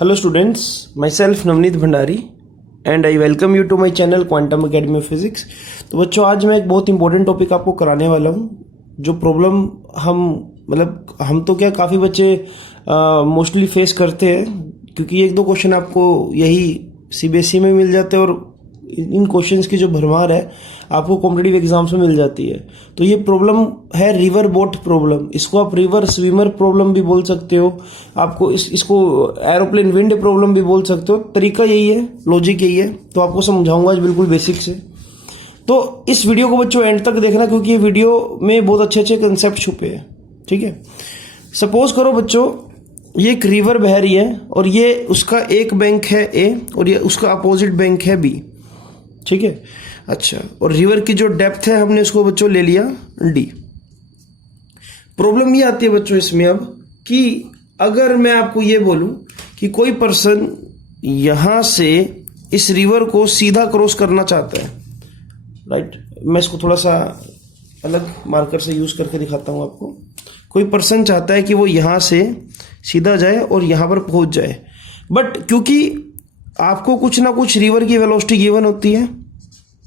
Hello students, myself Navneet Bhandari and I welcome you to my channel Quantum Academy of Physics। तो बच्चों आज मैं एक बहुत इंपॉर्टेंट टॉपिक आपको कराने वाला हूँ जो प्रॉब्लम हम तो क्या काफ़ी बच्चे मोस्टली फेस करते हैं, क्योंकि एक दो क्वेश्चन आपको यही सीबीएसई में मिल जाते हैं और इन क्वेश्चंस की जो भरमार है आपको कॉम्पिटिटिव एग्जाम्स में मिल जाती है। तो ये प्रॉब्लम है रिवर बोट प्रॉब्लम। इसको आप रिवर स्विमर प्रॉब्लम भी बोल सकते हो, आपको इसको एरोप्लेन विंड प्रॉब्लम भी बोल सकते हो। तरीका यही है, लॉजिक यही है। तो आपको समझाऊंगा आज बिल्कुल बेसिक से। तो इस वीडियो को बच्चों एंड तक देखना, क्योंकि ये वीडियो में बहुत अच्छे अच्छे कंसेप्ट छुपे हैं। ठीक है, सपोज करो बच्चों ये एक रिवर बह रही है और ये उसका एक बैंक है ए और ये उसका अपोजिट बैंक है बी। ठीक है, अच्छा, और रिवर की जो डेप्थ है हमने उसको बच्चों ले लिया डी। प्रॉब्लम ये आती है बच्चों इसमें अब कि अगर मैं आपको ये बोलूं कि कोई पर्सन यहां से इस रिवर को सीधा क्रॉस करना चाहता है, राइट। मैं इसको थोड़ा सा अलग मार्कर से यूज करके दिखाता हूं आपको। कोई पर्सन चाहता है कि वो यहां से सीधा जाए और यहां पर पहुंच जाए, बट क्योंकि आपको कुछ ना कुछ रिवर की वेलोसिटी गिवन होती है,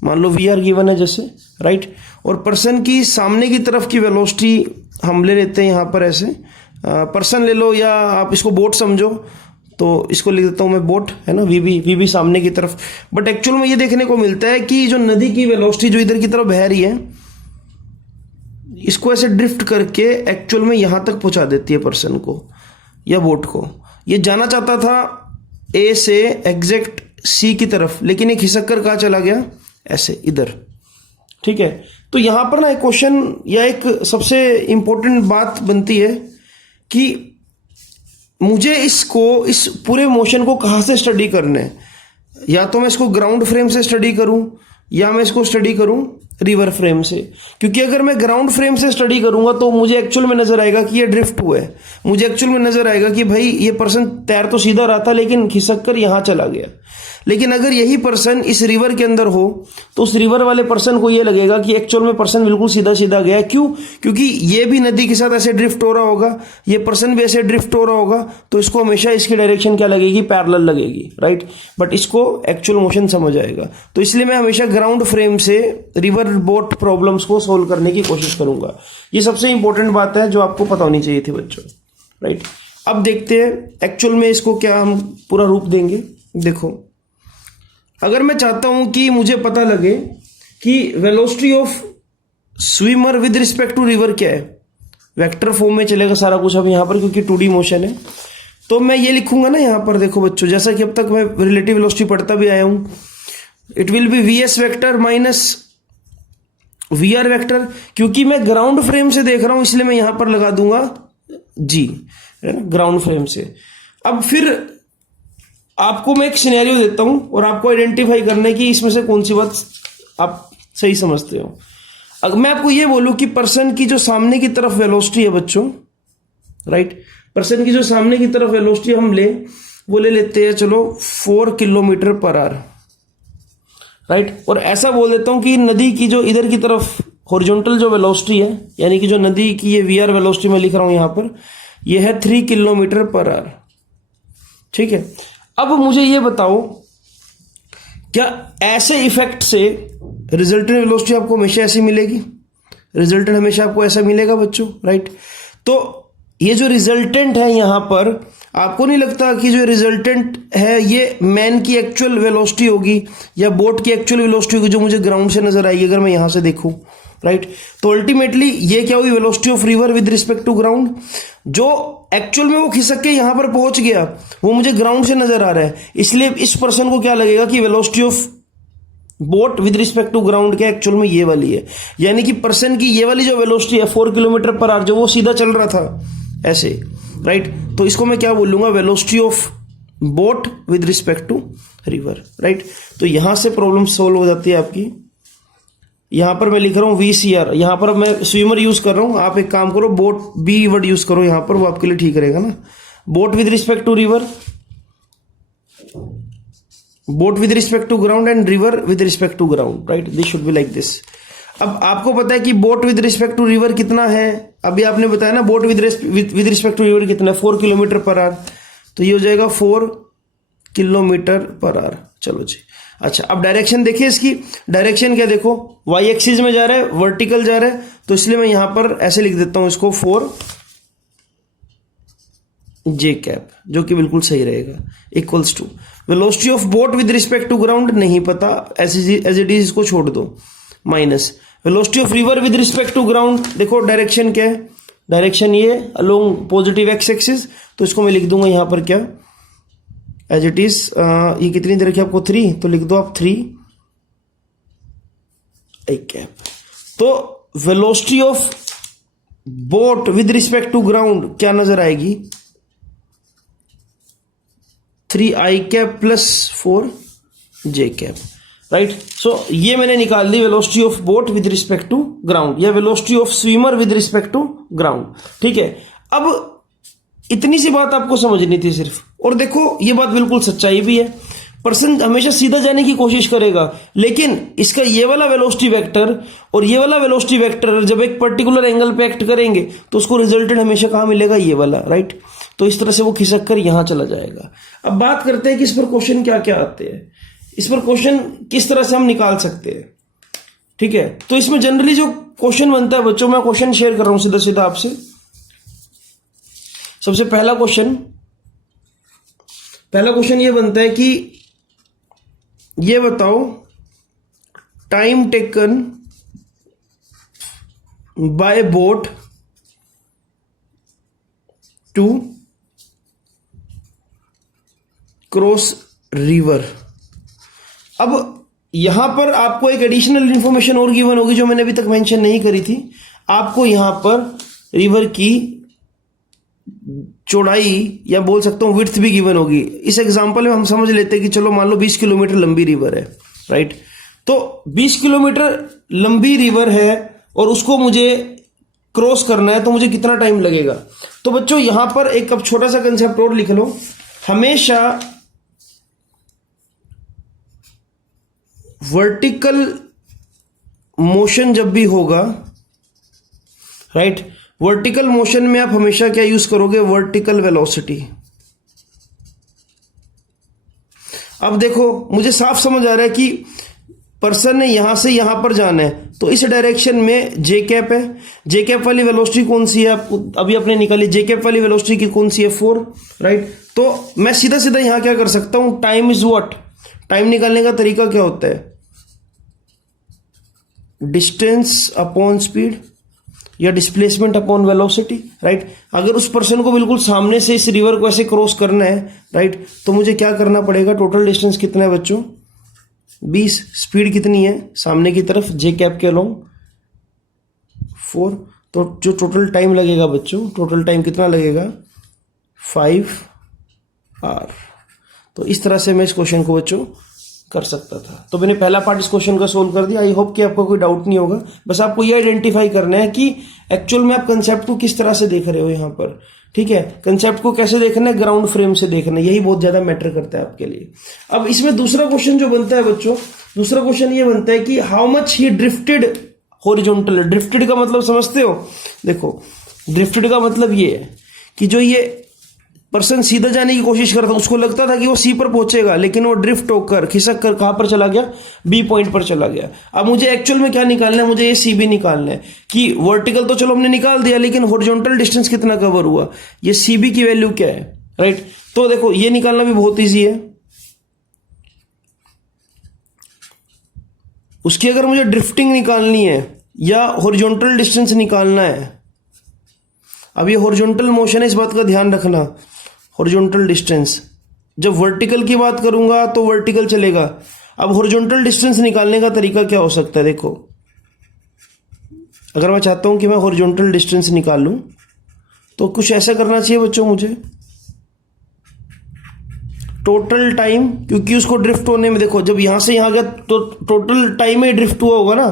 मान लो वी आर गिवन है जैसे, राइट, और पर्सन की सामने की तरफ की वेलोसिटी हम ले लेते हैं यहाँ पर ऐसे, पर्सन ले लो या आप इसको बोट समझो, तो इसको लिख देता हूँ मैं बोट, है ना, वी बी सामने की तरफ। बट एक्चुअल में ये देखने को मिलता है कि जो नदी की वेलोसिटी जो इधर की तरफ बह रही है, इसको ऐसे ड्रिफ्ट करके एक्चुअल में यहां तक पहुंचा देती है पर्सन को या बोट को। ये जाना चाहता था ए से एग्जैक्ट सी की तरफ, लेकिन एक खिसक कर कहाँ चला गया, ऐसे इधर। ठीक है, तो यहां पर ना एक क्वेश्चन या एक सबसे इंपॉर्टेंट बात बनती है कि मुझे इस पूरे मोशन को कहां से स्टडी करना है। या तो मैं इसको ग्राउंड फ्रेम से स्टडी करूं या मैं इसको स्टडी करूं रिवर फ्रेम से, क्योंकि अगर मैं ग्राउंड फ्रेम से स्टडी करूंगा तो मुझे एक्चुअल में नजर आएगा कि ये ड्रिफ्ट हुआ है। मुझे एक्चुअल में नजर आएगा कि भाई ये पर्सन तैर तो सीधा रहा था लेकिन खिसक कर यहां चला गया। लेकिन अगर यही पर्सन इस रिवर के अंदर हो तो उस रिवर वाले पर्सन को ये लगेगा कि एक्चुअल में पर्सन बिल्कुल सीधा सीधा गया। क्यों? क्योंकि ये भी नदी के साथ ऐसे ड्रिफ्ट हो रहा होगा, ये पर्सन भी ऐसे ड्रिफ्ट हो रहा होगा, तो इसको हमेशा इसकी डायरेक्शन क्या लगेगी, पैरेलल लगेगी, राइट। बट इसको एक्चुअल मोशन समझ आएगा। तो इसलिए मैं हमेशा ग्राउंड फ्रेम से रिवर बोट प्रॉब्लम्स को सोल्व करने की कोशिश करूंगा। ये सबसे इंपॉर्टेंट बात है जो आपको पता होनी चाहिए थी बच्चों, राइट। अब देखते हैं एक्चुअल में इसको क्या हम पूरा रूप देंगे। देखो, अगर मैं चाहता हूं कि मुझे पता लगे कि velocity of swimmer with respect to river क्या है, वेक्टर फॉर्म में चलेगा सारा कुछ अब यहां पर, क्योंकि 2D मोशन है। तो मैं ये लिखूंगा ना यहां पर, देखो बच्चों, जैसा कि अब तक मैं रिलेटिव वेलोसिटी पढ़ता भी आया हूं, it will be VS vector minus V R vector. क्योंकि मैं ग्राउंड फ्रेम से देख रहा हूं इसलिए मैं यहां पर लगा दूंगा जी, है ना, ग्राउंड फ्रेम से। अब फिर आपको मैं एक सिनेरियो देता हूं और आपको आइडेंटिफाई करना है कि इसमें से कौन सी बात आप सही समझते हो। अगर मैं आपको ये बोलूं कि पर्सन की जो सामने की तरफ वेलोसिटी है बच्चों, राइट, पर्सन की जो सामने की तरफ वेलोसिटी हम वो ले लेते हैं, चलो 4 किलोमीटर पर आवर, राइट। और ऐसा बोल देता हूं कि नदी की जो इधर की तरफ हॉरिजॉन्टल जो वेलोसिटी है, यानी कि जो नदी की ये वी आर वेलोसिटी मैं लिख रहा हूं यहां पर, ये है 3 किलोमीटर पर आवर। ठीक है, अब मुझे ये बताओ, क्या ऐसे इफेक्ट से रिजल्टेंट वेलोसिटी आपको हमेशा ऐसी मिलेगी? रिजल्टेंट हमेशा आपको ऐसा मिलेगा बच्चों, राइट। तो ये जो रिजल्टेंट है यहां पर, आपको नहीं लगता कि जो रिजल्टेंट है ये मैन की एक्चुअल वेलोसिटी होगी या बोट की एक्चुअल वेलोसिटी होगी जो मुझे ग्राउंड से नजर आएगी अगर मैं यहां से देखूं, राइट। तो अल्टीमेटली ये क्या हुई, velocity of river with respect to ground. जो एक्चुअल में वो खिसक के यहां पर पहुंच गया वो मुझे ग्राउंड से नजर आ रहा है, इसलिए इस पर्सन को क्या लगेगा कि velocity of boat with respect to ground क्या एक्चुअल में ये वाली है। यानी कि पर्सन की ये वाली जो वेलोसिटी है 4 किलोमीटर पर आवर, जो वो सीधा चल रहा था ऐसे, राइट। तो इसको मैं क्या बोलूंगा, velocity of boat with respect to river, right. तो यहां से प्रॉब्लम सोल्व हो जाती है आपकी। यहां पर मैं लिख रहा हूं VCR, यहां पर मैं स्विमर यूज कर रहा हूं, आप एक काम करो बोट बी वर्ड यूज करो यहां पर, वो आपके लिए ठीक रहेगा ना। Boat with respect to river, boat with respect to ground and river with respect to ground, right. This should be like this. अब आपको पता है कि boat with respect to river कितना है, अभी आपने बताया ना boat with respect to river कितना है, 4 किलोमीटर पर आवर। तो ये हो जाएगा 4 km/h। चलो जी। अच्छा, अब डायरेक्शन देखिए इसकी। डायरेक्शन क्या देखो, वाई एक्सिस में जा रहा है, वर्टिकल जा रहा है, तो इसलिए मैं यहां पर ऐसे लिख देता हूं इसको 4j, जो कि बिल्कुल सही रहेगा, equals to velocity of boat with respect to ground नहीं पता, एज इट इज इसको छोड़ दो, minus velocity of river with respect to ground. देखो डायरेक्शन क्या है, डायरेक्शन ये अलोंग पॉजिटिव एक्स एक्सिस, तो इसको मैं लिख दूंगा यहां पर क्या, एज इट इज। ये कितनी दे रखी है आपको 3, तो लिख दो आप 3j। तो velocity of boat with respect to ground क्या नजर आएगी, 3i प्लस 4j, राइट। सो ये मैंने निकाल दी velocity of boat with respect to ground, या velocity of swimmer with respect to ground, ठीक है। अब इतनी सी बात आपको समझनी थी सिर्फ, और देखो ये बात बिल्कुल सच्चाई भी है, पर्सन हमेशा सीधा जाने की कोशिश करेगा, लेकिन इसका ये वाला वेलोसिटी वेक्टर और ये वाला वेलोसिटी वेक्टर जब एक पर्टिकुलर एंगल पे एक्ट करेंगे तो उसको रिजल्टेंट हमेशा कहां मिलेगा, ये वाला, राइट। तो इस तरह से वो खिसक कर यहां चला जाएगा। अब बात करते हैं कि इस पर क्वेश्चन क्या क्या आते हैं, इस पर क्वेश्चन किस तरह से हम निकाल सकते हैं, ठीक है। तो इसमें जनरली जो क्वेश्चन बनता है बच्चों, मैं क्वेश्चन शेयर कर रहा हूं सीधा सीधा आपसे। सबसे पहला क्वेश्चन ये बनता है कि ये बताओ time taken by boat to cross river. अब यहां पर आपको एक एडिशनल इंफॉर्मेशन और गिवन होगी जो मैंने अभी तक मेंशन नहीं करी थी। आपको यहां पर रिवर की चौड़ाई या बोल सकता हूं विड्थ भी गिवन होगी। इस एग्जांपल में हम समझ लेते हैं कि चलो मान लो 20 किलोमीटर लंबी रिवर है, राइट। तो 20 किलोमीटर लंबी रिवर है और उसको मुझे क्रॉस करना है, तो मुझे कितना टाइम लगेगा। तो बच्चों यहां पर एक अब छोटा सा कंसेप्ट और लिख लो, हमेशा वर्टिकल मोशन जब भी होगा, राइट, वर्टिकल मोशन में आप हमेशा क्या यूज करोगे, वर्टिकल वेलोसिटी। अब देखो मुझे साफ समझ आ रहा है कि पर्सन ने यहां से यहां पर जाना है, तो इस डायरेक्शन में जे कैप है। जे कैप वाली वेलोसिटी कौन सी है, आपको अभी आपने निकाली, जे कैप वाली वेलोसिटी की कौन सी है, 4, राइट। तो मैं सीधा सीधा यहां क्या कर सकता हूं, टाइम इज व्हाट, टाइम निकालने का तरीका क्या होता है, डिस्टेंस अपॉन स्पीड या डिस्प्लेसमेंट अपॉन वेलोसिटी, राइट। अगर उस पर्सन को बिल्कुल सामने से इस रिवर को ऐसे क्रॉस करना है, राइट, तो मुझे क्या करना पड़ेगा, टोटल डिस्टेंस कितना है बच्चों, 20, स्पीड कितनी है सामने की तरफ, जे कैप के अलोंग 4, तो जो टोटल टाइम लगेगा बच्चों, टोटल टाइम कितना लगेगा, 5 आवर। तो इस तरह से मैं इस क्वेश्चन को बच्चों कर सकता था। तो मैंने पहला पार्ट इस क्वेश्चन का सोल्व कर दिया। आई होप कि आपको कोई डाउट नहीं होगा। बस आपको ये आइडेंटिफाई करना है कि एक्चुअल में आप कंसेप्ट को किस तरह से देख रहे हो यहाँ पर, ठीक है। कंसेप्ट को कैसे देखना है, ग्राउंड फ्रेम से देखना है, यही बहुत ज्यादा मैटर करता है आपके लिए। अब इसमें दूसरा क्वेश्चन जो बनता है बच्चों, दूसरा क्वेश्चन ये बनता है कि how much he drifted horizontal. Drifted का मतलब समझते हो, देखो ड्रिफ्टेड का मतलब ये है कि जो ये पर्सन सीधा जाने की कोशिश करता था, उसको लगता था कि वो सी पर पहुंचेगा, लेकिन वो ड्रिफ्ट होकर खिसक कर कहां पर चला गया, बी पॉइंट पर चला गया। अब मुझे एक्चुअल में क्या निकालना है, मुझे ये सी बी निकालना है कि वर्टिकल तो चलो हमने निकाल दिया, लेकिन हॉरिजॉन्टल डिस्टेंस कितना कवर हुआ, ये सी बी की वैल्यू क्या है, राइट। तो देखो ये निकालना भी बहुत ईजी है। उसकी अगर मुझे ड्रिफ्टिंग निकालनी है या हॉरिजॉन्टल डिस्टेंस निकालना है, अब ये हॉरिजॉन्टल मोशन है, इस बात का ध्यान रखना। हॉरिजॉन्टल डिस्टेंस, जब वर्टिकल की बात करूंगा तो वर्टिकल चलेगा। अब हॉरिजॉन्टल डिस्टेंस निकालने का तरीका क्या हो सकता है, देखो अगर मैं चाहता हूं कि मैं हॉरिजॉन्टल डिस्टेंस निकाल लूं तो कुछ ऐसा करना चाहिए बच्चों मुझे, टोटल टाइम, क्योंकि उसको ड्रिफ्ट होने में देखो जब यहां से यहां गया तो टोटल टाइम में ड्रिफ्ट हुआ होगा ना।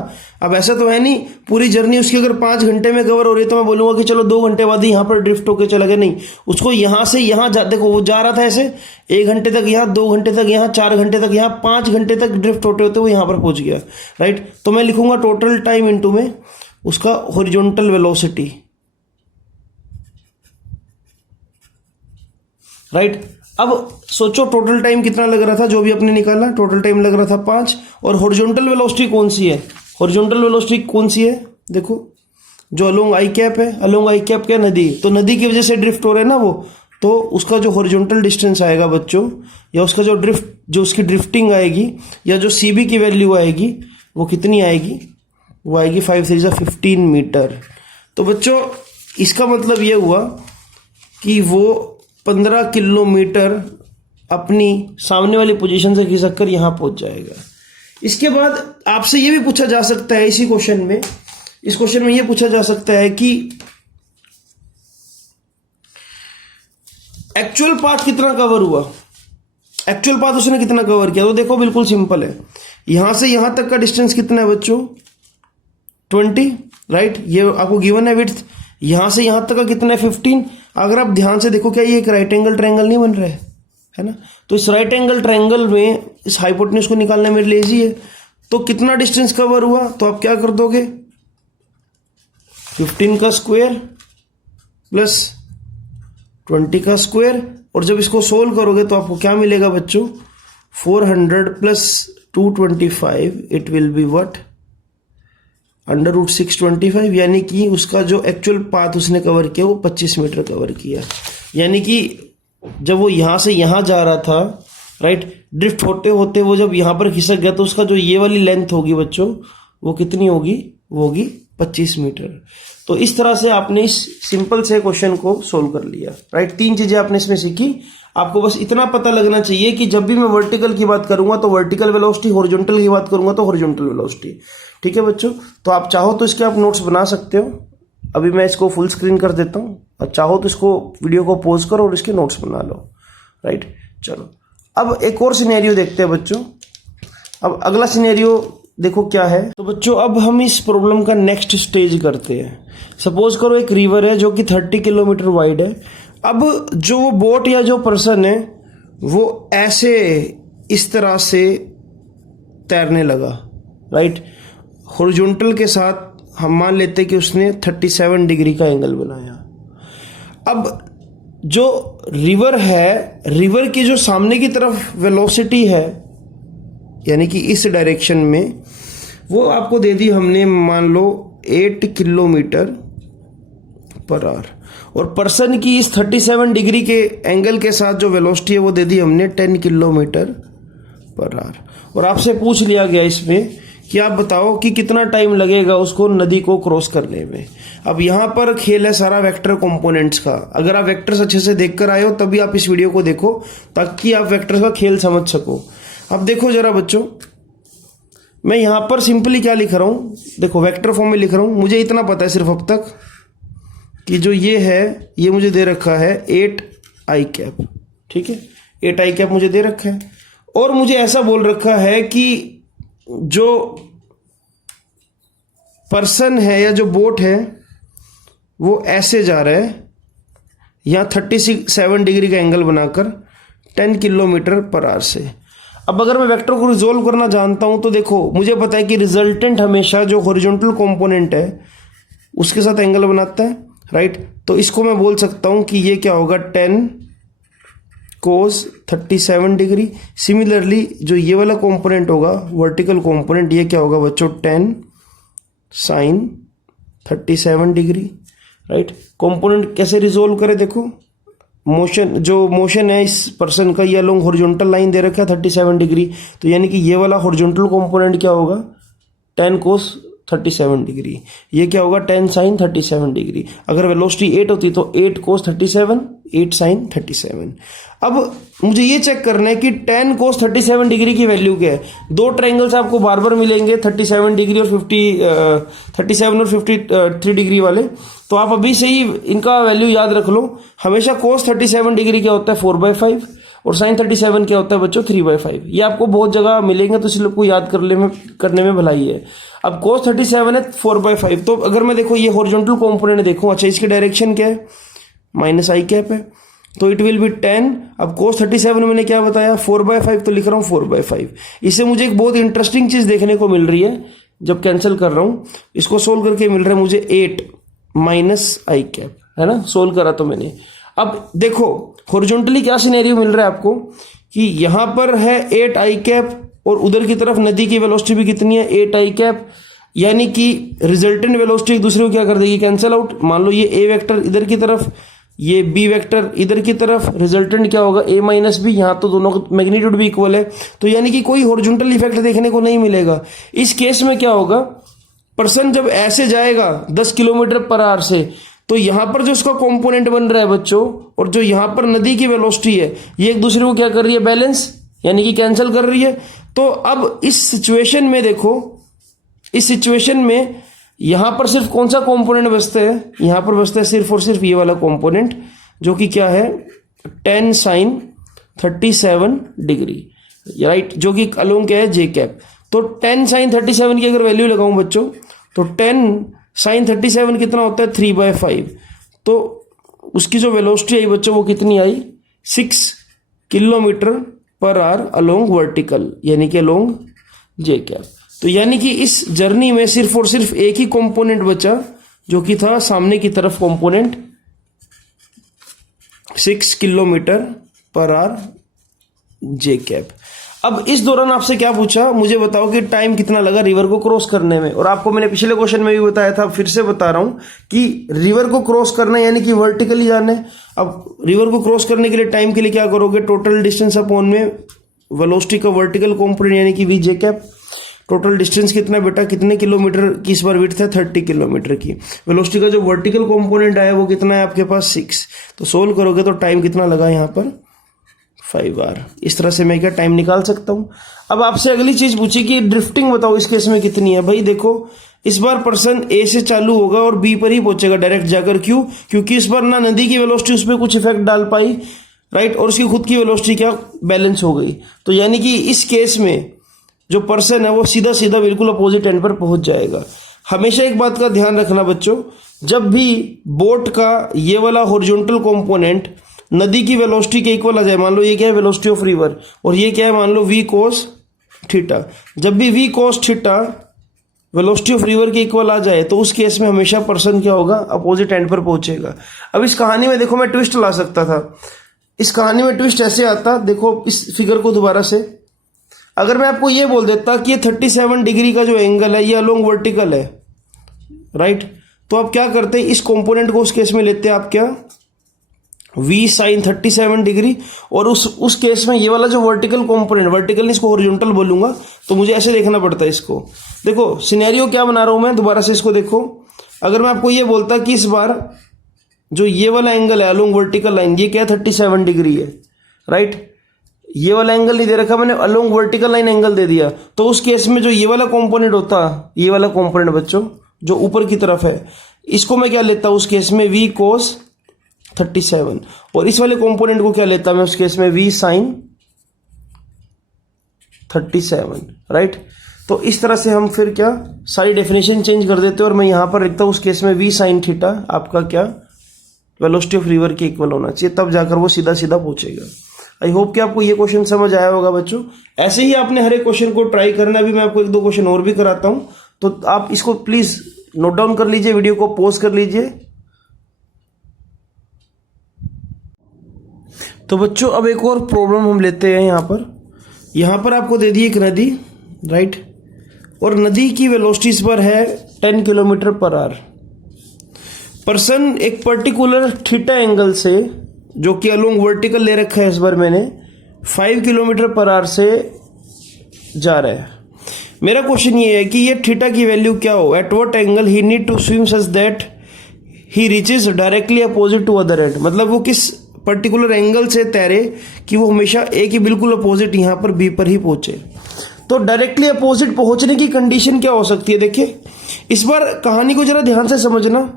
अब ऐसा तो है नहीं पूरी जर्नी उसकी अगर 5 घंटे में कवर हो रही है तो मैं बोलूंगा कि चलो 2 घंटे बाद ही यहां पर ड्रिफ्ट होकर चला गया, नहीं। उसको यहां से यहां देखो वो जा रहा था ऐसे 1 घंटे तक यहां, 2 घंटे तक यहां, 4 घंटे तक यहां, 5 घंटे तक ड्रिफ्ट होते होते वो यहां पर पहुंच गया, राइट। तो मैं लिखूंगा टोटल टाइम इंटू में उसका हॉरिजॉन्टल वेलोसिटी, राइट। अब सोचो टोटल टाइम कितना लग रहा था, जो भी अपने निकाला टोटल टाइम लग रहा था 5, और हॉरिजॉन्टल वेलोसिटी कौन सी है, हॉरिजॉन्टल वेलोसिटी कौन सी है, देखो जो अलोंग आई कैप है, अलोंग आई कैप क्या नदी, तो नदी की वजह से ड्रिफ्ट हो रहे हैं ना वो, तो उसका जो हॉरिजॉन्टल डिस्टेंस आएगा बच्चों, या उसका जो ड्रिफ्ट, जो उसकी ड्रिफ्टिंग आएगी, या जो सीबी की वैल्यू आएगी वो कितनी आएगी, वो आएगी 5 3 15 मीटर। तो बच्चों इसका मतलब ये हुआ कि वो 15 किलोमीटर अपनी सामने वाली पोजीशन से खिसक कर यहां पहुंच जाएगा। इसके बाद आपसे ये भी पूछा जा सकता है इसी क्वेश्चन में, इस क्वेश्चन में ये पूछा जा सकता है कि एक्चुअल पाथ कितना कवर हुआ, एक्चुअल पाथ उसने कितना कवर किया। तो देखो बिल्कुल सिंपल है, यहां से यहां तक का डिस्टेंस कितना है बच्चों 20, राइट, ये आपको गिवन है विड्थ। यहां से यहां तक का कितना है 15। अगर आप ध्यान से देखो क्या ये एक राइट एंगल ट्रायंगल नहीं बन रहा है ना, तो इस राइट एंगल ट्रायंगल में इस हाइपोटेन्यूज को निकालना मेरे लिए इजी है। तो कितना डिस्टेंस कवर हुआ, तो आप क्या कर दोगे 15 का स्क्वायर प्लस 20 का स्क्वायर, और जब इसको सोल्व करोगे तो आपको क्या मिलेगा बच्चों 400 plus 225, it will be what √625, यानी कि उसका जो एक्चुअल पाथ उसने कवर किया वो 25 मीटर कवर किया। यानी कि जब वो यहां से यहां जा रहा था, राइट, ड्रिफ्ट होते होते वो जब यहां पर खिसक गया तो उसका जो ये वाली लेंथ होगी बच्चों वो कितनी होगी, वो होगी 25 मीटर। तो इस तरह से आपने इस सिंपल से क्वेश्चन को सोल्व कर लिया, राइट। 3 चीजें आपने इसमें सीखी। आपको बस इतना पता लगना चाहिए कि जब भी मैं वर्टिकल की बात करूंगा तो वर्टिकल वेलोसिटी, हॉरिजॉन्टल की बात करूंगा तो हॉरिजॉन्टल वेलोसिटी, ठीक है बच्चों। तो आप चाहो तो इसके आप नोट्स बना सकते हो। अभी मैं इसको फुल स्क्रीन कर देता हूं, और चाहो तो इसको वीडियो को पॉज करो और इसके नोट्स बना लो, राइट। चलो अब एक और सिनेरियो देखते हैं बच्चों। अब अगला सिनेरियो देखो क्या है। तो बच्चों अब हम इस प्रॉब्लम का नेक्स्ट स्टेज करते हैं। सपोज करो एक रिवर है जो कि 30 किलोमीटर वाइड है। अब जो वो बोट या जो पर्सन है वो ऐसे इस तरह से तैरने लगा, राइट। हॉरिजॉन्टल के साथ हम मान लेते हैं कि उसने 37 डिग्री का एंगल बनाया। अब जो रिवर है, रिवर की जो सामने की तरफ वेलोसिटी है, यानी कि इस डायरेक्शन में, वो आपको दे दी हमने मान लो 8 किलोमीटर पर आवर, और पर्सन की इस 37 डिग्री के एंगल के साथ जो वेलोसिटी है वो दे दी हमने 10 किलोमीटर पर आवर। और आपसे पूछ लिया गया इसमें कि आप बताओ कि कितना टाइम लगेगा उसको नदी को क्रॉस करने में। अब यहाँ पर खेल है सारा वेक्टर कंपोनेंट्स का। अगर आप वेक्टर्स अच्छे से देखकर आए हो तभी आप इस वीडियो को देखो, ताकि आप वेक्टर्स का खेल समझ सको। अब देखो जरा बच्चों, मैं यहां पर सिंपली क्या लिख रहा हूं, देखो वेक्टर फॉर्म में लिख रहा हूं। मुझे इतना पता है सिर्फ अब तक कि जो ये है, ये मुझे दे रखा है 8i कैप, ठीक है, 8i कैप मुझे दे रखा है। और मुझे ऐसा बोल रखा है कि जो पर्सन है या जो बोट है वो ऐसे जा रहा है, यहां 37 डिग्री का एंगल बनाकर 10 किलोमीटर पर आवर से। अब अगर मैं वेक्टर को रिजोल्व करना जानता हूं तो देखो मुझे पता है कि रिजल्टेंट हमेशा जो हॉरिजॉन्टल कंपोनेंट है उसके साथ एंगल बनाता है, राइट। तो इसको मैं बोल सकता हूं कि ये क्या होगा 10 cos 37 डिग्री। सिमिलरली जो ये वाला कंपोनेंट होगा वर्टिकल कंपोनेंट, ये क्या होगा बच्चों 10 sin 37 डिग्री, राइट। कंपोनेंट कैसे रिजोल्व करें, देखो मोशन, जो मोशन है इस पर्सन का, ये अलोंग हॉरिजॉन्टल लाइन दे रखा है 37 डिग्री, तो यानी कि ये वाला हॉरिजॉन्टल कंपोनेंट क्या होगा 10 cos 37 डिग्री, ये क्या होगा 10 sin 37 डिग्री। अगर वेलोसिटी 8 होती तो 8 cos 37, 8 sin 37। अब मुझे ये चेक करना है कि 10 cos 37 डिग्री की वैल्यू क्या है। दो ट्रायंगल्स आपको बार बार मिलेंगे 37 डिग्री और 37 और 53 डिग्री वाले, तो आप अभी से ही इनका वैल्यू याद रख लो। हमेशा cos 37 डिग्री क्या होता है 4/5, और sin 37 क्या होता है बच्चों 3/5। ये आपको बहुत जगह मिलेंगे तो इसलिए आपको याद करने में भलाई है। अब cos 37 है 4/5, तो अगर मैं देखो ये हॉरिजॉन्टल कंपोनेंट देखो, अच्छा इसकी डायरेक्शन क्या है -i कैप है, तो इट विल बी 10। अब cos 37 मैंने क्या बताया 4/5, तो लिख रहा हूं 4/5। इससे मुझे एक बहुत इंटरेस्टिंग चीज देखने को मिल रही है जब कैंसिल कर रहा हूं, इसको सोल्व करके मिल रहा है मुझे 8 - i कैप, है ना, सोल्व करा तो मैंने। अब देखो हॉरिजॉन्टली क्या सिनेरियो मिल रहा है आपको कि यहां पर है 8 आई कैप और उधर की तरफ नदी की वेलोसिटी भी कितनी है 8 आई कैप, यानी कि रिजल्टेंट वेलोसिटी एक दूसरे को क्या कर देगी, कैंसिल आउट। मान लो ये ए वेक्टर इधर की तरफ, ये बी वेक्टर इधर की तरफ, रिजल्टेंट क्या होगा ए माइनस बी, यहां तो दोनों का मैग्नीट्यूड भी इक्वल है, तो यानी कि कोई हॉरिजॉन्टल इफेक्ट देखने को नहीं मिलेगा। इस केस में क्या होगा, पर्सन जब ऐसे जाएगा 10 किलोमीटर पर आवर से, तो यहां पर जो उसका कंपोनेंट बन रहा है बच्चों, और जो यहां पर नदी की वेलोसिटी है, ये एक दूसरे को क्या कर रही है, बैलेंस, यानी कि कैंसिल कर रही है। तो अब इस सिचुएशन में देखो, इस सिचुएशन में यहां पर सिर्फ कौन सा कंपोनेंट बचता है, यहां पर बचता है सिर्फ और सिर्फ ये वाला कंपोनेंट, जो कि क्या है tan sin 37 डिग्री, राइट, जो कि अलोंग क्या है जे कैप। तो tan sin 37 की अगर वैल्यू लगाऊं बच्चों, तो tan sin 37 कितना होता है 3/5, तो उसकी जो वेलोसिटी आई बच्चों वो कितनी आई 6 kilometre per our along vertical, यानी कि अलोंग जे कैप। तो यानी कि इस जर्नी में सिर्फ और सिर्फ एक ही कंपोनेंट बचा, जो कि था सामने की तरफ component 6 kilometre per our J cap. अब इस दौरान आपसे क्या पूछा, मुझे बताओ कि टाइम कितना लगा रिवर को क्रॉस करने में। और आपको मैंने पिछले क्वेश्चन में भी बताया था, फिर से बता रहा हूं कि रिवर को क्रॉस करना यानी कि वर्टिकली जाना है। अब रिवर को क्रॉस करने के लिए टाइम के लिए क्या करोगे, टोटल डिस्टेंस अपॉन में वेलोसिटी का वर्टिकल कंपोनेंट यानी कि V J cap. Total distance कितना बेटा, कितने किलोमीटर की इस बार विड्थ है 30 किलोमीटर की। वेलोसिटी का जो वर्टिकल कंपोनेंट आया वो कितना है आपके पास 6। तो सोल्व करोगे तो टाइम कितना लगा यहाँ पर 5 आवर। इस तरह से मैं क्या टाइम निकाल सकता हूँ। अब आपसे अगली चीज पूछी कि ड्रिफ्टिंग बताओ इस केस में कितनी है। भाई देखो इस बार पर्सन ए से चालू होगा और बी पर ही पहुंचेगा डायरेक्ट जाकर। क्यों, क्योंकि इस बार ना नदी की वेलोसिटी उस पर कुछ इफेक्ट डाल पाई, राइट, और उसकी खुद की वेलोसिटी क्या बैलेंस हो गई। तो यानी कि इस केस में जो पर्सन है वो सीधा सीधा बिल्कुल अपोजिट एंड पर पहुंच जाएगा। हमेशा एक बात का ध्यान रखना बच्चों, जब भी बोट का ये वाला हॉरिजॉन्टल कंपोनेंट नदी की वेलोसिटी के इक्वल आ जाए, मान लो ये क्या है वेलोसिटी ऑफ रिवर और ये क्या है मान लो वी कोस थीटा, जब भी V cos theta velocity of river के इक्वल आ जाए तो उस केस में हमेशा पर्सन क्या होगा, अपोजिट एंड पर पहुंचेगा। अब इस कहानी में देखो मैं ट्विस्ट ला सकता था। इस कहानी में ट्विस्ट ऐसे आता, देखो इस फिगर को दोबारा से, अगर मैं आपको ये बोल देता कि ये 37 डिग्री का जो एंगल है ये अलोंग वर्टिकल है, राइट, तो आप क्या करते हैं, इस कंपोनेंट को उस केस में लेते हैं आप क्या v sin 37 डिग्री, और उस केस में ये वाला जो वर्टिकल कंपोनेंट, वर्टिकल इसको हॉरिजॉन्टल बोलूंगा, तो मुझे ऐसे देखना पड़ता है इसको। देखो सिनेरियो क्या बना रहा हूं मैं, दोबारा से इसको देखो। अगर मैं आपको ये बोलता कि इस बार जो ये वाला एंगल है अलोंग वर्टिकल लाइन, ये क्या 37 डिग्री है, राइट, ये वाला एंगल नहीं दे रखा मैंने, अलोंग वर्टिकल लाइन एंगल दे दिया, तो उस केस में जो ये वाला कंपोनेंट होता, ये वाला कंपोनेंट बच्चों जो ऊपर की तरफ है, इसको मैं क्या लेता हूं उस केस में v cos 37, और इस वाले कंपोनेंट को क्या लेता मैं उस केस में v sin 37, राइट। तो इस तरह से हम फिर क्या सारी डेफिनेशन चेंज कर देते हैं और मैं यहां पर लिखता हूं उस केस में v sin थीटा आपका क्या वेलोसिटी ऑफ रिवर के इक्वल होना चाहिए, तब जाकर वो सीधा सीधा पहुंचेगा। आई होप कि आपको ये क्वेश्चन समझ आया होगा बच्चों। ऐसे ही आपने हर एक क्वेश्चन को ट्राई करना है। अभी मैं आपको एक दो क्वेश्चन और भी कराता हूं, तो आप इसको प्लीज नोट डाउन कर लीजिए, वीडियो को पॉज कर लीजिए। तो बच्चों अब एक और प्रॉब्लम हम लेते हैं। यहां पर आपको दे दी एक नदी, राइट, और नदी की वेलोसिटी इस पर है 10 किलोमीटर पर आवर। पर्सन एक पर्टिकुलर थीटा एंगल से, जो कि अलोंग वर्टिकल ले रखा है इस बार मैंने, 5 किलोमीटर पर आवर से जा रहा है। मेरा क्वेश्चन ये है कि ये थीटा की वैल्यू क्या हो, at what angle he need to swim such that he reaches directly opposite to other end. मतलब वो किस पर्टिकुलर एंगल से तैरे कि वो हमेशा ए की बिल्कुल अपोजिट यहां पर बी पर ही पहुंचे। तो डायरेक्टली अपोजिट पहुंचने की कंडीशन क्या हो सकती है, देखिए इस बार कहानी को जरा ध्यान से समझना।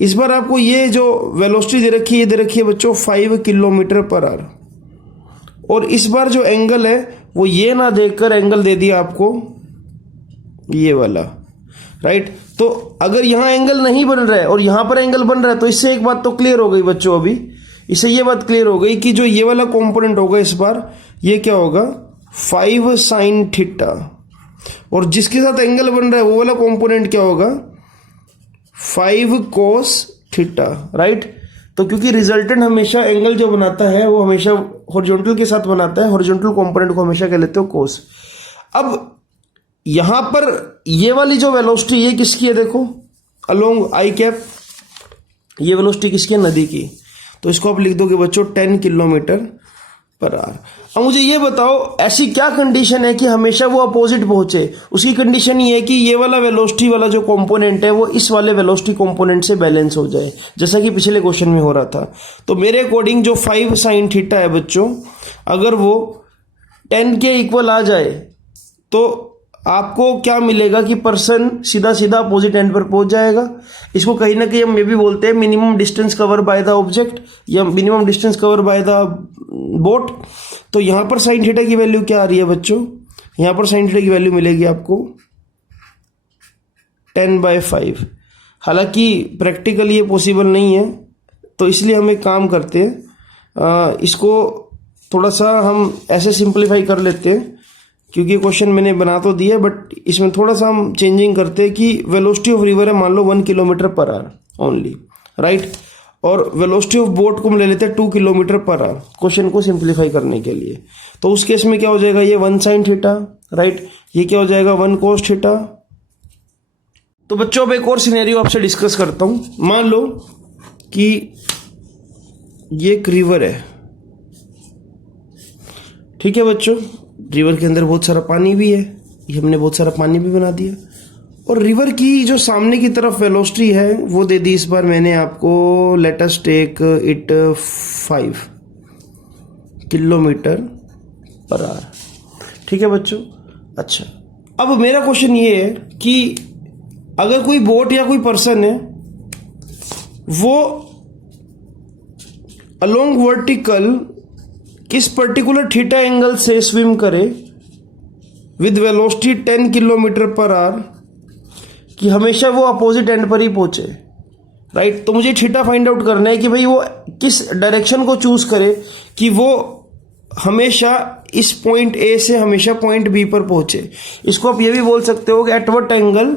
इस बार आपको ये जो वेलोसिटी दे रखी है, ये दे रखी है बच्चों 5 किलोमीटर पर आवर, और इस बार जो एंगल है वो ये ना देखकर एंगल दे दिया आपको ये वाला, राइट। तो अगर यहां एंगल नहीं बन रहा है और यहां पर एंगल बन रहा है, तो इससे एक बात तो क्लियर हो गई बच्चों, अभी इससे ये बात क्लियर हो गई कि जो ये वाला कंपोनेंट होगा इस बार ये क्या होगा 5 sin थीटा, और जिसके साथ एंगल बन रहा है वो वाला कंपोनेंट क्या होगा 5 cos थीटा, राइट। तो क्योंकि रिजल्टेंट हमेशा एंगल जो बनाता है वो हमेशा हॉरिजॉन्टल के साथ बनाता है, हॉरिजॉन्टल कंपोनेंट को हमेशा कह लेते हो कोस। अब यहां पर ये वाली जो वेलोसिटी ये किसकी है, देखो अलोंग आई कैप, ये वेलोसिटी किसकी है, नदी की। तो इसको आप लिख दोगे बच्चों 10 किलोमीटर पर आवर। अब मुझे ये बताओ ऐसी क्या कंडीशन है कि हमेशा वो अपोजिट पहुंचे। उसकी कंडीशन ये है कि ये वाला वेलोसिटी वाला जो कंपोनेंट है वो इस वाले वेलोसिटी कंपोनेंट से बैलेंस हो जाए, जैसा कि पिछले क्वेश्चन में हो रहा था। तो मेरे अकॉर्डिंग जो 5 sin थीटा है बच्चों, अगर वो 10 के इक्वल आ जाए तो आपको क्या मिलेगा कि पर्सन सीधा सीधा अपोजिट एंड पर पहुंच जाएगा। इसको कहीं ना कहीं हम ये भी बोलते हैं minimum distance cover by the object या minimum distance cover by the boat. तो यहां पर साइन थीटा की वैल्यू क्या आ रही है बच्चों, यहां पर साइन थीटा की वैल्यू मिलेगी आपको 10/5। हालांकि प्रैक्टिकली ये पॉसिबल नहीं है, तो इसलिए हम एक काम करते हैं, इसको थोड़ा सा हम ऐसे सिंप्लीफाई कर लेते हैं, क्योंकि क्वेश्चन मैंने बना तो दिया बट इसमें थोड़ा सा हम चेंजिंग करते हैं कि वेलोसिटी ऑफ रिवर है मान लो 1 kilometre per our only, right. और वेलोसिटी ऑफ बोट को हम ले लेते हैं 2 किलोमीटर पर आवर, क्वेश्चन को सिंप्लीफाई करने के लिए। तो उस केस में क्या हो जाएगा, ये 1 sin थीटा, राइट, ये क्या हो जाएगा 1 cos थीटा। तो बच्चों अब एक और सिनेरियो आपसे डिस्कस करता हूं। मान लो कि ये एक रिवर है, ठीक है बच्चों, रिवर के अंदर बहुत सारा पानी भी है, ये हमने बहुत सारा पानी भी बना दिया। और रिवर की जो सामने की तरफ वेलोसिटी है वो दे दी इस बार मैंने आपको, let us take it 5 kilometre per hour, ठीक है बच्चों। अच्छा, अब मेरा क्वेश्चन ये है कि अगर कोई बोट या कोई पर्सन है वो अलोंग वर्टिकल किस पर्टिकुलर थीटा एंगल से स्विम करे with velocity 10 kilometre per our कि हमेशा वो अपोजिट एंड पर ही पहुंचे, राइट। तो मुझे थीटा फाइंड आउट करना है कि भाई वो किस डायरेक्शन को चूज करे कि वो हमेशा इस पॉइंट ए से हमेशा पॉइंट बी पर पहुंचे। इसको आप ये भी बोल सकते हो कि eight what angle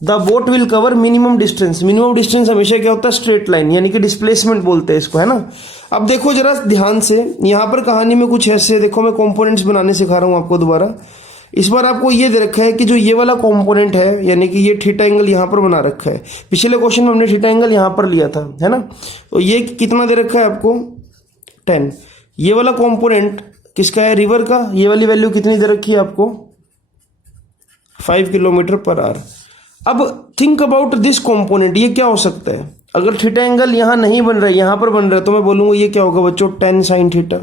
the boat will cover minimum distance. Minimum distance हमेशा क्या होता है, स्ट्रेट लाइन, यानी कि डिस्प्लेसमेंट बोलते हैं इसको, है ना। अब देखो जरा ध्यान से, यहां पर कहानी में कुछ ऐसे, देखो मैं कंपोनेंट्स बनाने सिखा रहा हूं आपको दोबारा। इस बार आपको ये दे रखा है कि जो ये वाला कंपोनेंट है, यानी कि ये थीटा एंगल यहां पर बना रखा है। पिछले क्वेश्चन में हमने थीटा एंगल यहां पर लिया था, है ना। तो ये कितना दे रखा है आपको 10। ये वाला कंपोनेंट किसका है, रिवर का। ये वाली वैल्यू कितनी दे रखी है आपको 5 किलोमीटर पर आवर। अब थिंक अबाउट दिस कंपोनेंट, ये क्या हो सकता है। अगर थीटा एंगल यहां नहीं बन रहा है, यहां पर बन रहा है, तो मैं बोलूंगा ये क्या होगा बच्चों 10 sin थीटा,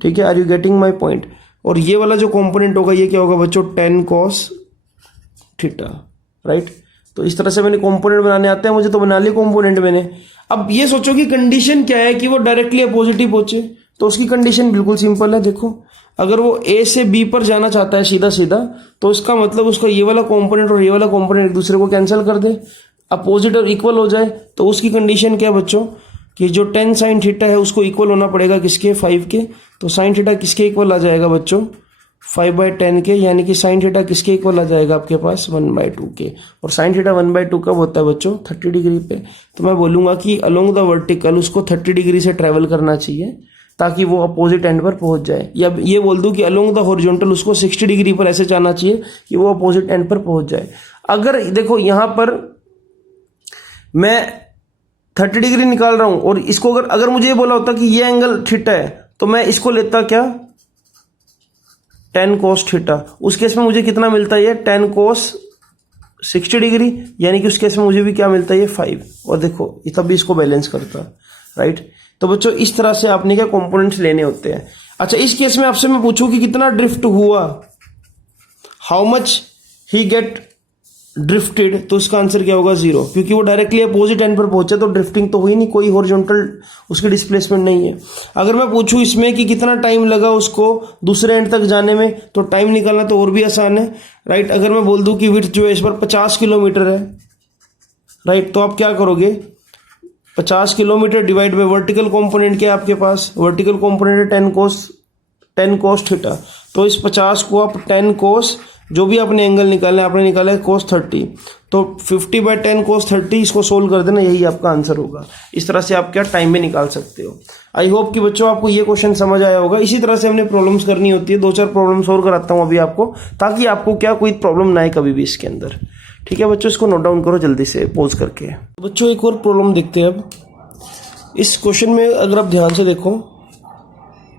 ठीक है। Are you getting my point. और ये वाला जो कंपोनेंट होगा ये क्या होगा बच्चों 10 cos थीटा, राइट। तो इस तरह से मैंने कंपोनेंट बनाने आते हैं मुझे, तो बना लिया कंपोनेंट मैंने। अब ये सोचो कि कंडीशन क्या है कि वो डायरेक्टली अपोजिट ही पहुंचे। तो उसकी कंडीशन बिल्कुल सिंपल है, देखो अगर वो ए से बी पर जाना चाहता है सीधा सीधा, तो इसका मतलब उसका ये वाला कंपोनेंट और ये वाला कंपोनेंट एक दूसरे को कैंसिल कर दे, अपोजिट और इक्वल हो जाए। तो उसकी कंडीशन क्या है बच्चों कि जो 10 sin थीटा है उसको इक्वल होना पड़ेगा किसके, 5 के। तो sin थीटा किसके इक्वल आ जाएगा बच्चों 5/10 के, यानी कि sin थीटा किसके इक्वल आ जाएगा आपके पास 1/2 के। और sin थीटा 1/2 कब होता है बच्चों 30 डिग्री पे। तो मैं बोलूंगा कि अलोंग द वर्टिकल उसको 30 डिग्री से ट्रेवल करना चाहिए ताकि वो अपोजिट एंड पर पहुंच जाए। या ये बोल दूं कि अलोंग द हॉरिजॉन्टल उसको 60 डिग्री पर ऐसे जाना चाहिए कि वो अपोजिट एंड पर पहुंच जाए। अगर देखो यहां पर मैं 30 डिग्री निकाल रहा हूं और इसको अगर मुझे ये बोला होता कि ये एंगल थीटा है, तो मैं इसको लेता क्या 10 cos थीटा। उस केस में मुझे कितना मिलता है ये 10 cos 60 डिग्री, यानी कि उस केस में मुझे भी क्या मिलता है ये 5। और देखो तब भी इसको बैलेंस करता, राइट। तो बच्चों इस तरह से आपने क्या कंपोनेंट्स लेने होते हैं। अच्छा, इस केस में आपसे मैं पूछूं कि कितना ड्रिफ्ट हुआ, how much he get drifted, तो उसका आंसर क्या होगा 0, क्योंकि वो डायरेक्टली अपोजिट एंड पर पहुंचा तो ड्रिफ्टिंग तो हुई नहीं, कोई हॉरिजॉन्टल उसकी डिस्प्लेसमेंट नहीं है। अगर मैं पूछूं इसमें कि कितना टाइम लगा उसको दूसरे एंड तक जाने में, तो टाइम निकालना तो और भी आसान है, राइट। अगर मैं बोल दूं कि विड्थ जो है इस पर 50 किलोमीटर है, राइट, तो आप क्या करोगे 50 kilometre divide by vertical component क्या है आपके पास, वर्टिकल कंपोनेंट है 10 cos थीटा। तो इस 50 को आप 10 cos जो भी आपने एंगल निकाला है, आपने निकाला है cos 30, तो 50/10 cos 30 इसको सोल्व कर देना, यही आपका आंसर होगा। इस तरह से आप क्या टाइम में निकाल सकते हो। आई होप कि बच्चों आपको ये क्वेश्चन समझ आया होगा। इसी तरह से हमने प्रॉब्लम्स करनी होती है, 2-4 प्रॉब्लम्स और कराता हूँ अभी आपको, ताकि आपको क्या कोई प्रॉब्लम ना आए कभी भी इसके अंदर। ठीक है बच्चों, इसको नोट डाउन करो जल्दी से पॉज करके। बच्चों एक और प्रॉब्लम देखते हैं अब। इस क्वेश्चन में अगर आप ध्यान से देखो,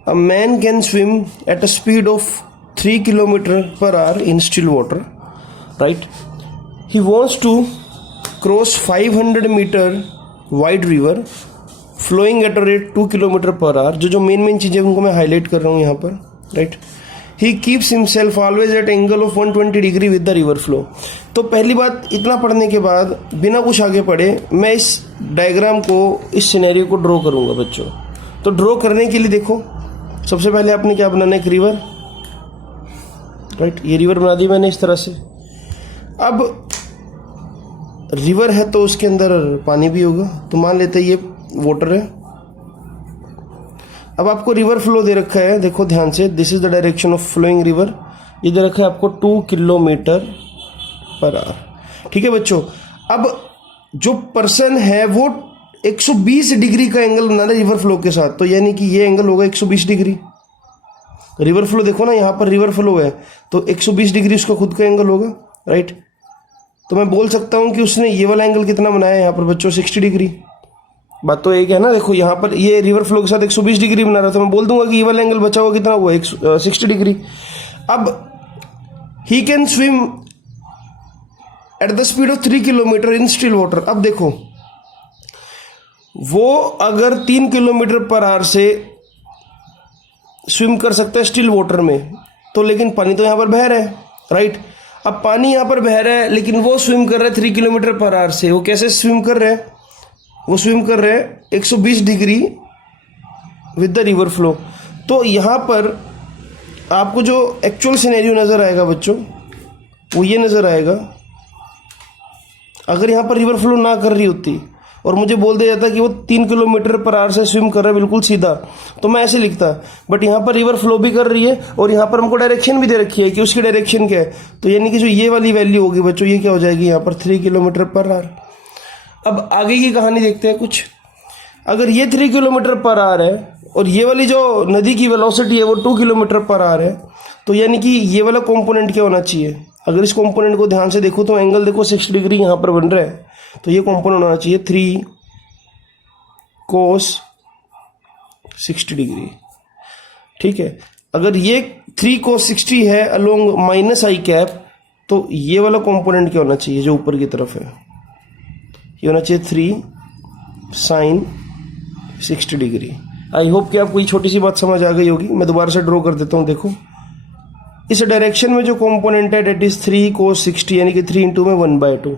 a man can swim at a speed of 3 km/h in still water, right? He wants to cross 500 meter wide river flowing at a rate 2 km/h। जो मेन चीज़ें उनको मैं हाईलाइट कर रहा हूँ यहाँ पर, right. He keeps himself always at angle of 120 degree with the river flow। तो पहली बात, इतना पढ़ने के बाद बिना कुछ आगे पढ़े मैं इस डायग्राम को, इस सिनेरियो को ड्रॉ करूँगा बच्चों। तो ड्रॉ करने के लिए देखो, सबसे पहले आपने क्या बनाना है, एक रिवर, राइट। ये रिवर बना दी मैंने इस तरह से। अब रिवर है तो उसके अंदर पानी भी होगा, तो मान लेते हैं ये वाटर है। अब आपको रिवर फ्लो दे रखा है, देखो ध्यान से, this is the direction of flowing river. ये दे रखा है आपको 2 km/h। ठीक है बच्चों। अब जो पर्सन है वो 120 डिग्री का एंगल बना रहा है रिवर फ्लो के साथ, तो यानी कि ये एंगल होगा 120 डिग्री। रिवर फ्लो देखो ना, यहाँ पर रिवर फ्लो है तो 120 डिग्री उसका खुद का एंगल होगा, राइट। तो मैं बोल सकता हूँ कि उसने ये वाला एंगल कितना बनाया है यहाँ पर बच्चों, 60 डिग्री। बात तो एक है ना, देखो यहाँ पर ये रिवर फ्लो के साथ 120 डिग्री बना रहा था, मैं बोल दूंगा कि ये वाला एंगल बचा हुआ कितना हुआ, 60 डिग्री। अब he can swim at the speed of 3 km in still water. अब देखो, वो अगर 3 km/h से स्विम कर सकता है स्टिल वाटर में, तो लेकिन पानी तो यहाँ पर बह रहा है, राइट। अब पानी यहाँ पर बह रहा है, लेकिन वो स्विम कर रहा है 3 km/h से। वो कैसे स्विम कर रहे हैं, वो स्विम कर रहे हैं 120 degree with the river flow. तो यहाँ पर आपको जो एक्चुअल सिनेरियो नज़र आएगा बच्चों, वो ये नज़र आएगा। अगर यहाँ पर रिवर फ्लो ना कर रही होती और मुझे बोल दिया जाता कि वो 3 km/h से स्विम कर रहा है बिल्कुल सीधा, तो मैं ऐसे लिखता। बट यहाँ पर रिवर फ्लो भी कर रही है और यहाँ पर हमको डायरेक्शन भी दे रखी है कि उसकी डायरेक्शन क्या है। तो यानी कि जो ये वाली वैल्यू होगी बच्चों, ये क्या हो जाएगी यहाँ पर 3 km/h। अब आगे की कहानी देखते हैं कुछ। अगर ये 3 km/h है और ये वाली जो नदी की वेलोसिटी है वो 2 km/h है, तो यानी कि ये वाला कंपोनेंट क्या होना चाहिए। अगर इस कंपोनेंट को ध्यान से देखो तो एंगल देखो 60 डिग्री यहाँ पर बन रहा है, तो ये कंपोनेंट होना चाहिए 3 cos 60 डिग्री। ठीक है, अगर ये 3 cos 60 है अलोंग -i, तो ये वाला कंपोनेंट क्या होना चाहिए जो ऊपर की तरफ है, ये होना चाहिए 3 sin 60 डिग्री। आई होप कि आपको ये छोटी सी बात समझ आ गई होगी। मैं दोबारा से ड्रॉ कर देता हूँ। देखो, इस डायरेक्शन में जो कंपोनेंट है डेट इज 3 cos 60, यानी कि 3 × में 1/2।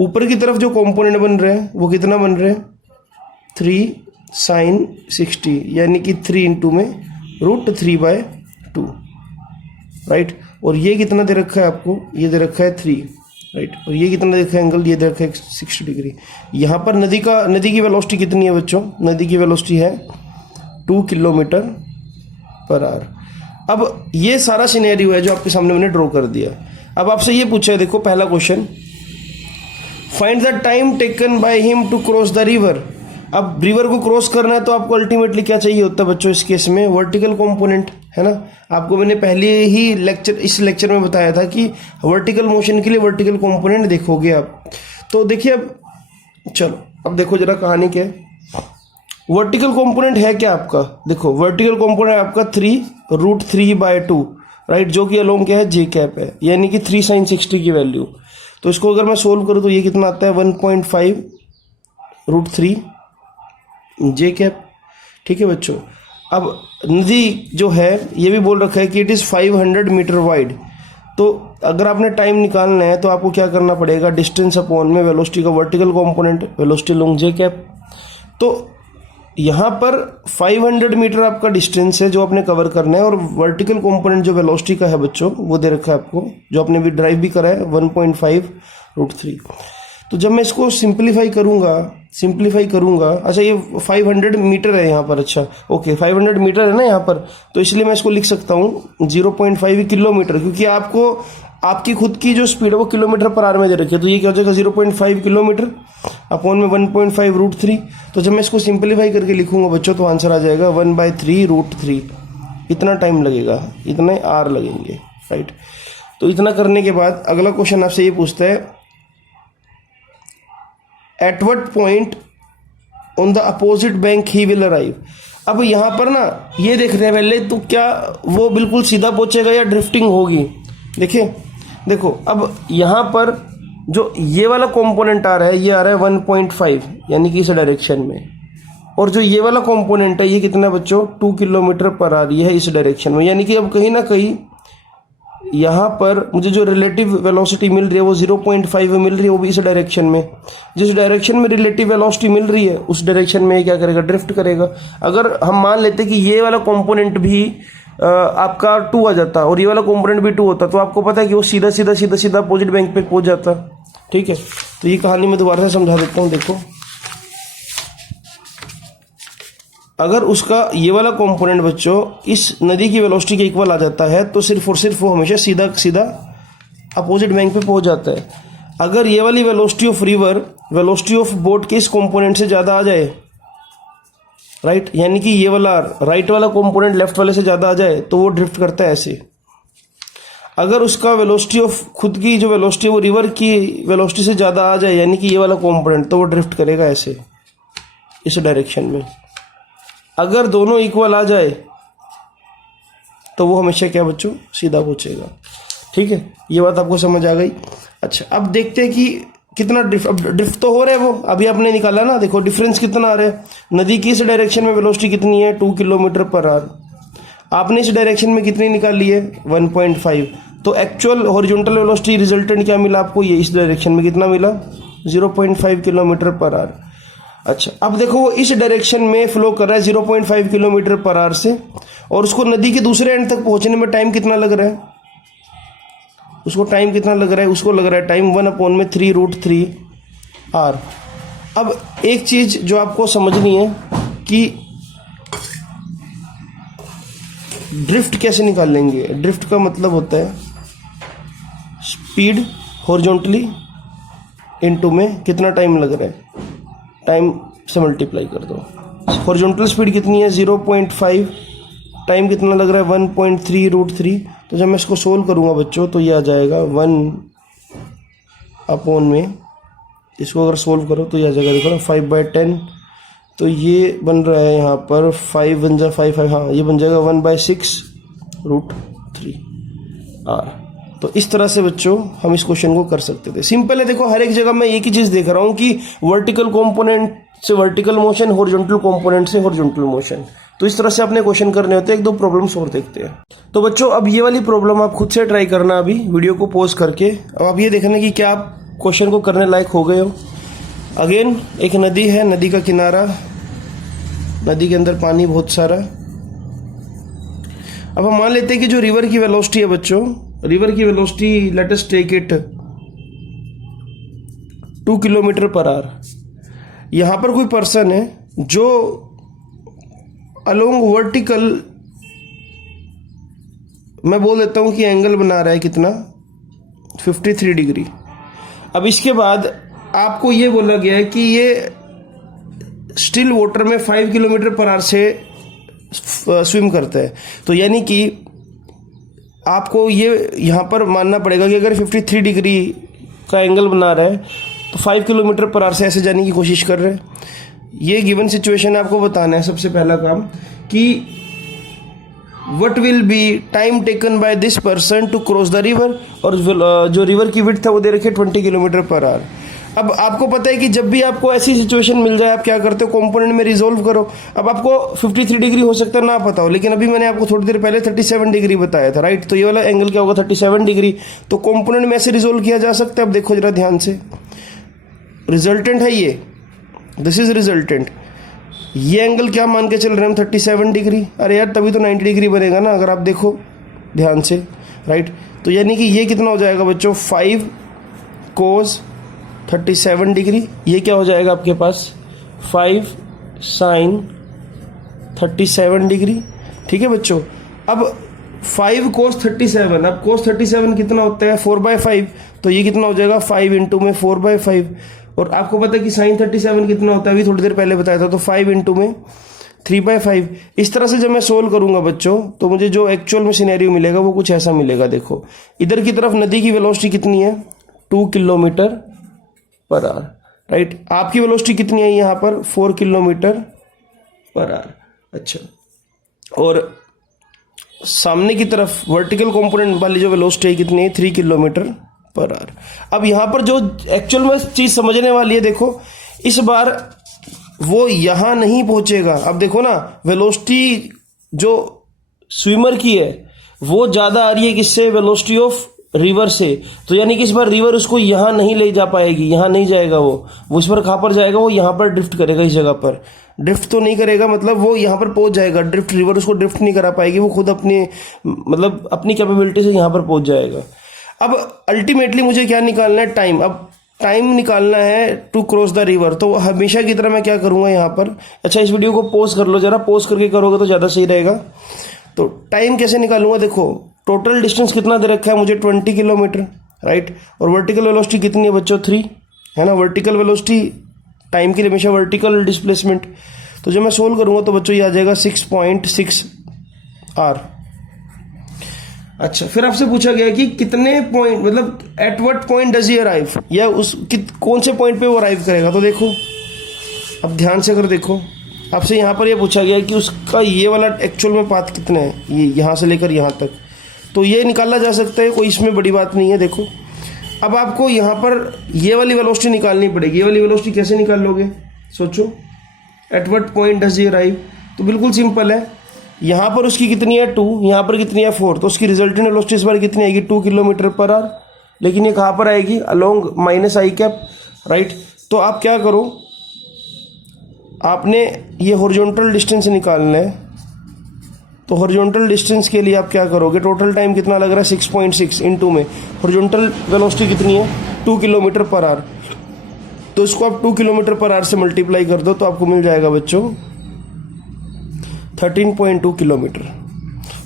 ऊपर की तरफ जो कंपोनेंट बन रहे हैं वो कितना बन रहे हैं, 3 sin 60, यानी कि 3 × में √3/2, राइट। और ये कितना दे रखा है आपको, ये दे रखा है 3, राइट। और ये कितना दे रखा है एंगल, ये दे रखा है 60 डिग्री। यहाँ पर नदी की वेलोसिटी कितनी है बच्चों, नदी की वेलोसिटी है 2 km/h। अब ये सारा सिनेरियो है जो आपके सामने मैंने ड्रॉ कर दिया। अब आपसे ये पूछा है, देखो पहला question, find the time taken by him to cross the river. अब रिवर को क्रॉस करना है तो आपको अल्टीमेटली क्या चाहिए होता है बच्चों, इस केस में वर्टिकल कंपोनेंट, है ना। आपको मैंने पहले ही इस लेक्चर में बताया था कि वर्टिकल मोशन के लिए वर्टिकल कंपोनेंट देखोगे आप। तो देखिए, अब चलो अब देखो जरा कहानी क्या है। वर्टिकल कंपोनेंट है क्या आपका, देखो वर्टिकल कंपोनेंट है आपका 3√3/2, राइट, जो कि अलोंग क्या है, j है, यानी कि 3 sin 60 की वैल्यू। तो इसको अगर मैं सोल्व करूँ तो ये कितना आता है, 1.5 √3 j। ठीक है बच्चों। अब नदी जो है ये भी बोल रखा है कि इट इज़ 500 मीटर वाइड। तो अगर आपने टाइम निकालना है तो आपको क्या करना पड़ेगा, डिस्टेंस अपॉन में वेलोसिटी का vertical component, velocity along j। तो यहाँ पर 500 मीटर आपका डिस्टेंस है जो आपने कवर करना है, और वर्टिकल कंपोनेंट जो वेलोसिटी का है बच्चों वो दे रखा है आपको, जो आपने भी ड्राइव भी करा है, 1.5 √3। तो जब मैं इसको सिंप्लीफाई करूंगा, अच्छा ये 500 मीटर है यहाँ पर, अच्छा ओके 500 मीटर है ना यहाँ पर, तो इसलिए मैं इसको लिख सकता हूँ 0.5 किलोमीटर, क्योंकि आपको आपकी खुद की जो स्पीड है वो किलोमीटर पर आवर में दे रखी है, तो ये क्या हो जाएगा 0.5 किलोमीटर अपॉन में 1.5 रूट 3। तो जब मैं इसको सिंप्लीफाई करके लिखूंगा बच्चों तो आंसर आ जाएगा 1/3 रूट 3। इतना टाइम लगेगा, इतने आर लगेंगे, राइट। तो इतना करने के बाद अगला क्वेश्चन आपसे ये पूछता है at what point on the opposite bank he will arrive. अब यहाँ पर ना ये देख रहे हैं पहले, तो क्या वो बिल्कुल सीधा पहुंचेगा या ड्रिफ्टिंग होगी। देखिए देखो, अब यहाँ पर जो ये वाला कंपोनेंट आ रहा है ये आ रहा है 1.5 यानी कि इस डायरेक्शन में, और जो ये वाला कंपोनेंट है ये कितना बच्चों 2 किलोमीटर पर आ रही है इस डायरेक्शन में, यानी कि अब कहीं ना कहीं यहाँ पर मुझे जो रिलेटिव वेलोसिटी मिल रही है वो 0.5 मिल रही है, वो भी इस डायरेक्शन में। जिस डायरेक्शन में रिलेटिव वेलोसिटी मिल रही है उस डायरेक्शन में क्या करेगा, ड्रिफ्ट करेगा। अगर हम मान लेते कि ये वाला कंपोनेंट भी आपका 2 आ जाता और ये वाला कंपोनेंट भी 2 होता, तो आपको पता है कि वो सीधा सीधा सीधा सीधा अपोजिट बैंक पे पहुंच जाता, ठीक है। तो ये कहानी मैं दोबारा से समझा देता हूँ। देखो, अगर उसका ये वाला कंपोनेंट बच्चों इस नदी की वेलोसिटी के इक्वल आ जाता है तो सिर्फ और सिर्फ वो हमेशा सीधा सीधा अपोजिट बैंक पे पहुंच जाता है। अगर ये वाली velocity of river velocity of boat के इस कंपोनेंट से ज़्यादा आ जाए, राइट, यानी कि ये वाला राइट वाला कंपोनेंट लेफ्ट वाले से ज़्यादा आ जाए तो वो ड्रिफ्ट करता है ऐसे। अगर उसका वेलोसिटी ऑफ खुद की जो वेलोसिटी है वो रिवर की वेलोसिटी से ज़्यादा आ जाए, यानी कि ये वाला कंपोनेंट, तो वो ड्रिफ्ट करेगा ऐसे इस डायरेक्शन में। अगर दोनों इक्वल आ जाए तो वो हमेशा क्या बच्चों सीधा पहुंचेगा, ठीक है। ये बात आपको समझ आ गई। अच्छा, अब देखते हैं कि कितना ड्रिफ्ट तो हो रहा है वो अभी आपने निकाला ना। देखो डिफरेंस कितना आ रहा है, नदी की इस डायरेक्शन में वेलोसिटी कितनी है 2 किलोमीटर पर आवर, आपने इस डायरेक्शन में कितनी निकाली है 1.5, तो एक्चुअल हॉरिजॉन्टल वेलोसिटी रिजल्टेंट क्या मिला आपको, ये इस डायरेक्शन में कितना मिला 0.5 किलोमीटर पर आवर। अच्छा, अब देखो वो इस डायरेक्शन में फ्लो कर रहा है 0.5 किलोमीटर पर आवर से, और उसको नदी के दूसरे एंड तक पहुंचने में टाइम कितना लग रहा है, उसको टाइम कितना लग रहा है, उसको लग रहा है टाइम 1/3 रूट 3 आर। अब एक चीज जो आपको समझनी है कि ड्रिफ्ट कैसे निकालेंगे। ड्रिफ्ट का मतलब होता है स्पीड हॉरिजॉन्टली इनटू में कितना टाइम लग रहा है, टाइम से मल्टीप्लाई कर दो। हॉरिजॉन्टल स्पीड कितनी है 0.5, टाइम कितना लग रहा है 1/3 रूट 3। तो जब मैं इसको सोल्व करूंगा बच्चों तो ये आ जाएगा 1 में, इसको अगर सोल्व करो तो ये आ जाएगा, देखो ना 5/10, तो ये बन रहा है यहाँ पर 5 बन जा 5, हाँ ये बन जाएगा 1/6 रूट 3 आर। तो इस तरह से बच्चों हम इस क्वेश्चन को कर सकते थे। सिंपल है, देखो हर एक जगह मैं एक ही चीज देख रहा हूँ कि वर्टिकल कंपोनेंट से वर्टिकल मोशन, हॉरिजॉन्टल कंपोनेंट से हॉरिजॉन्टल मोशन। तो इस तरह से अपने क्वेश्चन करने होते हैं। एक दो प्रॉब्लम्स और देखते हैं। तो बच्चों अब ये वाली प्रॉब्लम आप खुद से ट्राई करना, अभी वीडियो को पॉज करके। अब आप ये देखना कि क्या आप क्वेश्चन को करने लायक हो गए हो। अगेन एक नदी है, नदी का किनारा, नदी के अंदर पानी बहुत सारा। अब हम मान लेते हैं कि जो रिवर की वेलोसिटी है बच्चों, रिवर की velocity let us take it 2 kilometre per hour. यहां पर कोई पर्सन है जो अलोंग वर्टिकल, मैं बोल देता हूं कि एंगल बना रहा है कितना 53 डिग्री। अब इसके बाद आपको ये बोला गया है कि ये स्टिल वाटर में 5 किलोमीटर पर आवर से स्विम करता है। तो यानी कि आपको ये यहाँ पर मानना पड़ेगा कि अगर 53 डिग्री का एंगल बना रहा है तो 5 किलोमीटर पर आवर से ऐसे जाने की कोशिश कर रहे हैं। ये गिवन सिचुएशन आपको बताना है सबसे पहला काम कि what will be time taken by this person to cross the river, और जो रिवर की विड्थ है वो दे रखी है 20 किलोमीटर पर आवर। अब आपको पता है कि जब भी आपको ऐसी सिचुएशन मिल जाए आप क्या करते हो, कंपोनेंट में रिजोल्व करो। अब आपको 53 डिग्री हो सकता है ना पता हो, लेकिन अभी मैंने आपको थोड़ी देर पहले 37 डिग्री बताया था, राइट। तो ये वाला एंगल क्या होगा 37 डिग्री। तो कंपोनेंट में ऐसे रिजोल्व किया जा सकता है। अब देखो जरा ध्यान से, रिजल्टेंट है ये, दिस इज रिजल्टेंट। ये एंगल क्या मान के चल रहे हैं हम 37 डिग्री। अरे यार तभी तो 90 डिग्री बनेगा ना, अगर आप देखो ध्यान से, राइट। तो यानी कि ये कितना हो जाएगा बच्चों 5 cos 37 डिग्री, ये क्या हो जाएगा आपके पास 5 साइन 37 डिग्री। ठीक है बच्चों, अब 5 कोस 37, अब कोस 37 कितना होता है 4/5, तो ये कितना हो जाएगा 5 इंटू में 4/5। और आपको पता है कि साइन 37 कितना होता है, अभी थोड़ी देर पहले बताया था, तो 5 इंटू में 3/5। इस तरह से जब मैं सोल्व करूंगा बच्चों तो मुझे जो एक्चुअल में सिनेरियो मिलेगा वो कुछ ऐसा मिलेगा। देखो इधर की तरफ नदी की वेलोसिटी कितनी है 2 किलोमीटर पर आवर, राइट। आपकी वेलोसिटी कितनी है यहाँ पर 4 किलोमीटर पर आवर। अच्छा, और सामने की तरफ वर्टिकल कंपोनेंट वाली जो वेलोसिटी है कितनी है 3 किलोमीटर पर आवर। अब यहाँ पर जो एक्चुअल में चीज समझने वाली है, देखो इस बार वो यहां नहीं पहुंचेगा। अब देखो ना वेलोसिटी जो स्विमर की है वो ज्यादा आ रही है किससे, वेलोसिटी ऑफ रिवर से, तो यानी कि इस बार रिवर उसको यहां नहीं ले जा पाएगी, यहां नहीं जाएगा वो इस बार कहां पर जाएगा, वो यहां पर ड्रिफ्ट करेगा। इस जगह पर ड्रिफ्ट तो नहीं करेगा, मतलब वो यहां पर पहुंच जाएगा, ड्रिफ्ट रिवर उसको ड्रिफ्ट नहीं करा पाएगी, वो खुद अपनी मतलब अपनी कैपेबिलिटी से यहां पर पहुंच जाएगा। अब अल्टीमेटली मुझे क्या निकालना है, टाइम। अब टाइम निकालना है टू क्रॉस द रिवर, तो हमेशा की तरह मैं क्या करूंगा यहाँ पर, अच्छा इस वीडियो को पॉज कर लो जरा, पॉज करके करोगे तो ज़्यादा सही रहेगा। तो टाइम कैसे निकालूंगा, देखो टोटल डिस्टेंस कितना दे रखा है मुझे 20 किलोमीटर, राइट। और वर्टिकल वेलोसिटी कितनी है बच्चों 3, है ना। वर्टिकल वेलोसिटी टाइम के लिए हमेशा वर्टिकल डिस्प्लेसमेंट, तो जब मैं सोल्व करूंगा तो बच्चों ये आ जाएगा 6.6 आर। अच्छा, फिर आपसे पूछा गया कि कितने पॉइंट, मतलब at what point does he arrive, या उस कौन से पॉइंट पे वो अराइव करेगा। तो देखो अब ध्यान से अगर देखो, आपसे यहाँ पर ये पूछा गया कि उसका ये वाला एक्चुअल में पाथ कितना है, ये यहाँ से लेकर यहाँ तक, तो ये निकाला जा सकता है, कोई इसमें बड़ी बात नहीं है। देखो अब आपको यहाँ पर ये वाली वेलोसिटी निकालनी पड़ेगी। ये वाली वेलोसिटी कैसे निकाल लोगे, सोचो, at what point does he arrive, तो बिल्कुल सिंपल है, यहाँ पर उसकी कितनी है 2, यहाँ पर कितनी है 4, तो उसकी रिजल्टेंट वेलोसिटी इस बार कितनी आएगी 2 किलोमीटर पर आवर। लेकिन ये कहाँ पर आएगी, अलोंग माइनस आई कैप, राइट। तो आप क्या करो, आपने ये हॉरिजॉन्टल डिस्टेंस निकालना है, तो हॉरिजॉन्टल डिस्टेंस के लिए आप क्या करोगे, टोटल टाइम कितना लग रहा है 6.6 इंटू में हॉरिजॉन्टल वेलोसिटी कितनी है 2 किलोमीटर पर आवर, तो इसको आप 2 किलोमीटर पर आवर से मल्टीप्लाई कर दो तो आपको मिल जाएगा बच्चों 13.2 किलोमीटर।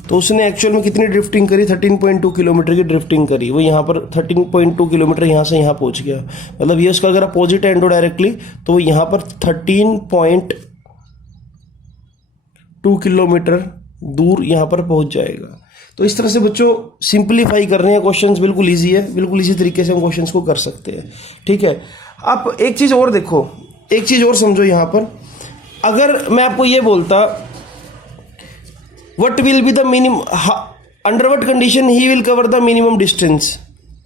तो उसने एक्चुअल में कितनी ड्रिफ्टिंग करी, 13.2 किलोमीटर की ड्रिफ्टिंग करी। वो यहाँ पर 13.2 किलोमीटर यहाँ से यहाँ पहुँच गया, मतलब ये उसका अगर अपोजिट एंड हो डायरेक्टली तो वो यहाँ पर 13.2 किलोमीटर दूर यहाँ पर पहुँच जाएगा। तो इस तरह से बच्चों सिंप्लीफाई कर रहे हैं क्वेश्चंस, बिल्कुल ईजी है, बिल्कुल इसी तरीके से हम क्वेश्चंस को कर सकते हैं। ठीक है, आप एक चीज़ और देखो, एक चीज़ और समझो यहाँ पर, अगर मैं आपको ये बोलता what will be the minimum, under what condition he will cover the minimum distance,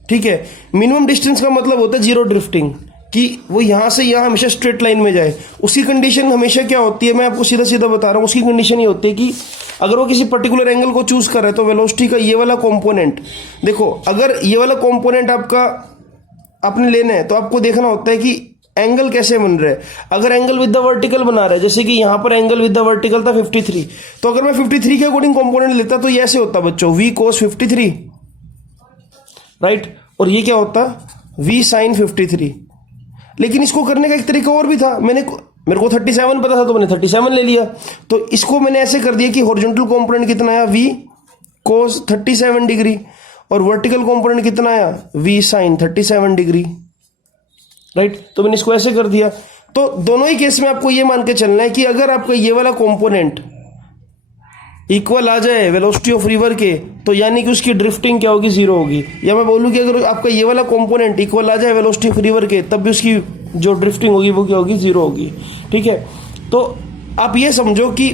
ठीक है। मिनिमम डिस्टेंस का मतलब होता है जीरो ड्रिफ्टिंग, कि वो यहाँ से यहाँ हमेशा स्ट्रेट लाइन में जाए। उसकी कंडीशन हमेशा क्या होती है, मैं आपको सीधा सीधा बता रहा हूँ, उसकी कंडीशन ये होती है कि अगर वो किसी पर्टिकुलर एंगल को चूज कर रहा है तो वेलोसिटी का ये वाला कंपोनेंट, देखो अगर ये वाला कंपोनेंट आपका आपने लेना है तो आपको देखना होता है कि एंगल कैसे बन रहा है। अगर एंगल विद द वर्टिकल बना रहा है, जैसे कि यहाँ पर एंगल विद द वर्टिकल था 53, तो अगर मैं 53 के अकॉर्डिंग कंपोनेंट लेता तो ये ऐसे होता बच्चों v cos 53, राइट। और ये क्या होता v sin 53। लेकिन इसको करने का एक तरीका और भी था, मेरे को 37 पता था तो मैंने 37 ले लिया। तो इसको मैंने ऐसे कर दिया कि हॉरिजॉन्टल कंपोनेंट कितना आया v cos 37 डिग्री, और वर्टिकल कंपोनेंट कितना आया v sin 37 डिग्री, राइट। तो मैंने इसको ऐसे कर दिया। तो दोनों ही केस में आपको ये मान के चलना है कि अगर आपका ये वाला कंपोनेंट इक्वल आ जाए वेलोसिटी ऑफ रिवर के, तो यानी कि उसकी ड्रिफ्टिंग क्या होगी, जीरो होगी। या मैं बोलूँ कि अगर आपका ये वाला कंपोनेंट इक्वल आ जाए वेलोसिटी ऑफ रिवर के, तब भी उसकी जो ड्रिफ्टिंग होगी वो क्या होगी, जीरो होगी। ठीक है, तो आप ये समझो कि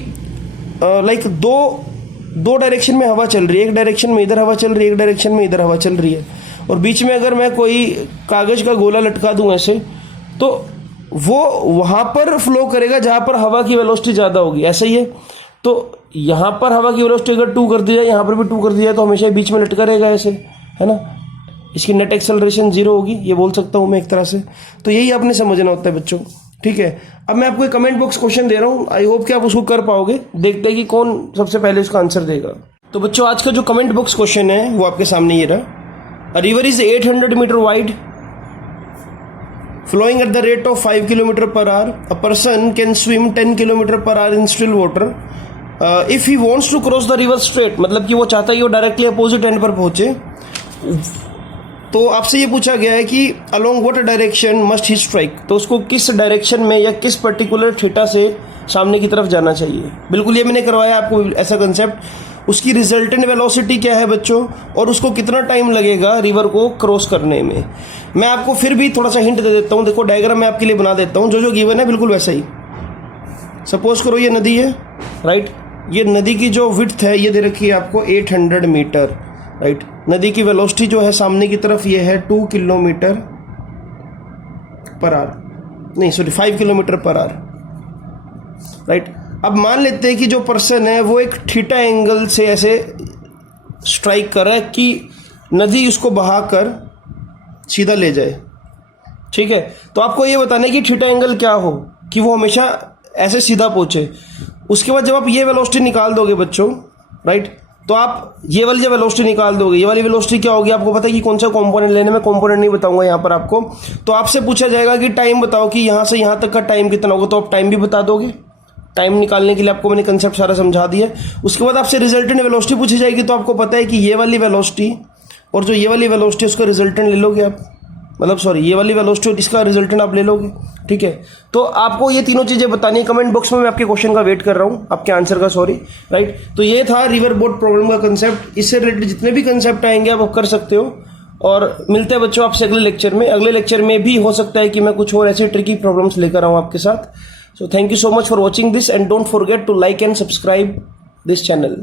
लाइक दो डायरेक्शन में हवा चल रही है, एक डायरेक्शन में इधर हवा चल रही है, एक डायरेक्शन में इधर हवा चल रही है, और बीच में अगर मैं कोई कागज का गोला लटका दूं ऐसे, तो वो वहां पर फ्लो करेगा जहां पर हवा की वेलोसिटी ज्यादा होगी, ऐसा ही है। तो यहां पर हवा की वेलोसिटी अगर 2 कर दी जाए, यहां पर भी 2 कर दी जाए, तो हमेशा बीच में लटका रहेगा ऐसे, है ना। इसकी नेट एक्सेलरेशन जीरो होगी, ये बोल सकता हूं मैं एक तरह से। तो यही आपने समझना होता है बच्चों। ठीक है, अब मैं आपको एक कमेंट बॉक्स क्वेश्चन दे रहा हूं, आई होप कि आप उसको कर पाओगे। देखते हैं कि कौन सबसे पहले उसका आंसर देगा। तो बच्चों आज का जो कमेंट बॉक्स क्वेश्चन है वो आपके सामने ये रहा। A river is 800 meter wide flowing at the rate of 5 km per hour. A person can swim 10 km per hour in still water. If he wants to cross the river straight, मतलब कि वो चाहता है कि वो directly opposite and पर पहुंचे, तो आपसे ये पूछा गया है कि along what direction must he strike, तो उसको किस डायरेक्शन में या किस पर्टिकुलर थीटा से सामने की तरफ जाना चाहिए. बिल्कुल ये मैंने करवाया आपको ऐसा कंसेप्ट. उसकी रिजल्टेंट वेलोसिटी क्या है बच्चों, और उसको कितना टाइम लगेगा रिवर को क्रॉस करने में. मैं आपको फिर भी थोड़ा सा हिंट दे देता हूँ. देखो डायग्राम मैं आपके लिए बना देता हूँ. जो गिवन है बिल्कुल वैसा ही. सपोज करो ये नदी है, राइट. ये नदी की जो विड्थ है ये दे रखी है आपको 800 मीटर, राइट. नदी की वेलोसिटी जो है सामने की तरफ ये है 2 किलोमीटर पर आवर, नहीं sorry 5 kilometre per our, right. अब मान लेते हैं कि जो पर्सन है वो एक थीटा एंगल से ऐसे स्ट्राइक कर रहा है कि नदी उसको बहाकर सीधा ले जाए. ठीक है, तो आपको ये बताना है कि थीटा एंगल क्या हो कि वो हमेशा ऐसे सीधा पहुंचे. उसके बाद जब आप ये वेलोसिटी निकाल दोगे बच्चों, राइट, तो आप ये वाली जब वेलोसिटी निकाल दोगे, ये वाली वेलोसिटी क्या होगी आपको पता है कि कौन सा कंपोनेंट लेने में. कंपोनेंट नहीं बताऊंगा यहाँ पर आपको. तो आपसे पूछा जाएगा कि टाइम बताओ कि यहाँ से यहाँ तक का टाइम कितना होगा, तो आप टाइम भी बता दोगे. टाइम निकालने के लिए आपको मैंने कंसेप्ट सारा समझा दिया. उसके बाद आपसे रिजल्टेंट वेलोसिटी पूछी जाएगी, तो आपको पता है कि ये वाली वेलोसिटी और जो ये वाली वेलोसिटी उसका रिजल्टेंट ले लोगे आप, मतलब सॉरी ये वाली वेलोसिटी और इसका रिजल्टेंट आप ले लोगे. ठीक है, तो आपको ये तीनों चीजें बतानी है. कमेंट बॉक्स में मैं आपके क्वेश्चन का वेट कर रहा हूँ, आपके आंसर का, सॉरी, राइट. तो ये था रिवर बोट प्रॉब्लम का कंसेप्ट. इससे रिलेटेड जितने भी कंसेप्ट आएंगे आप कर सकते हो. और मिलते हैं बच्चों आपसे अगले लेक्चर में. अगले लेक्चर में भी हो सकता है कि मैं कुछ और ऐसी ट्रिकी प्रॉब्लम्स लेकर आऊँ आपके साथ. So thank you so much for watching this, and don't forget to like and subscribe this channel.